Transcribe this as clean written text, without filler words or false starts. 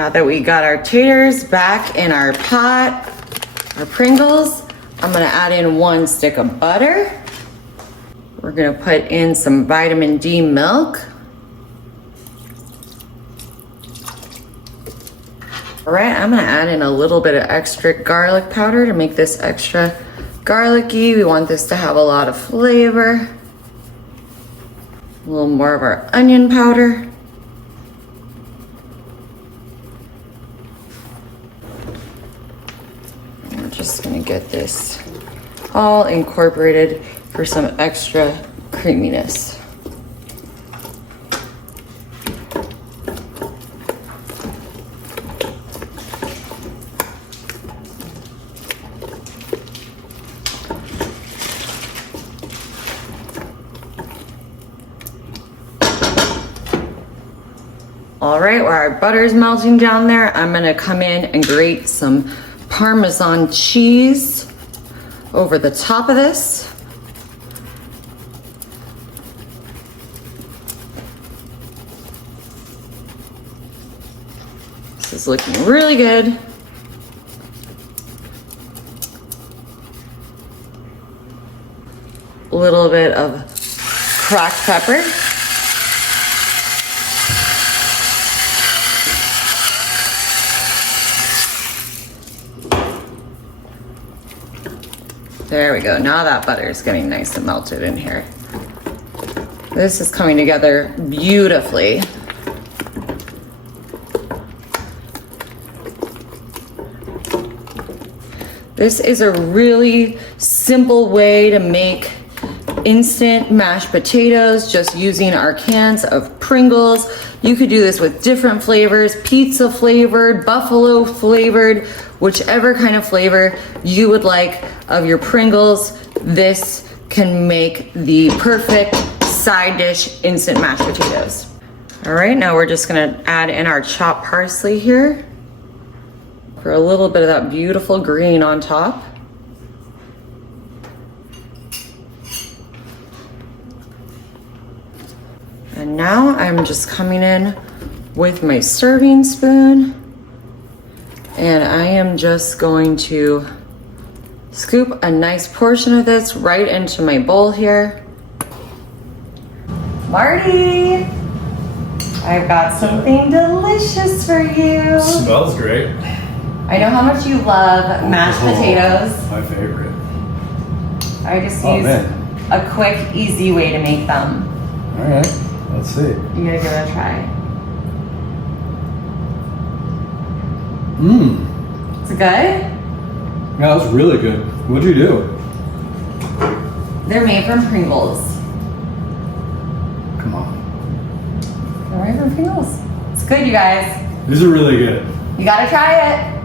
Now that we got our taters back in our pot, our Pringles, I'm gonna add in 1 stick of butter. We're gonna put in some vitamin D milk. All right, I'm gonna add in a little bit of extra garlic powder to make this extra garlicky. We want this to have a lot of flavor. A little more of our onion powder. And we're just gonna get this all incorporated for some extra creaminess. All right, while our butter is melting down there, I'm gonna come in and grate some Parmesan cheese over the top of this. This is looking really good. A little bit of cracked pepper. There we go. Now that butter is getting nice and melted in here. This is coming together beautifully. This is a really simple way to make instant mashed potatoes just using our cans of Pringles. You could do this with different flavors, pizza flavored, buffalo flavored, whichever kind of flavor you would like of your Pringles. This can make the perfect side dish instant mashed potatoes. All right, now we're just gonna add in our chopped parsley here for a little bit of that beautiful green on top. And now I'm just coming in with my serving spoon, and I am just going to scoop a nice portion of this right into my bowl here. Marty, I've got something delicious for you. Smells great. I know how much you love mashed potatoes. My favorite. I just use a quick, easy way to make them. All right, let's see. You gotta give it a try. Mmm. Is it good? Yeah, that's really good. What'd you do? They're made from Pringles. Come on. They're made from Pringles. It's good, you guys. These are really good. You gotta try it.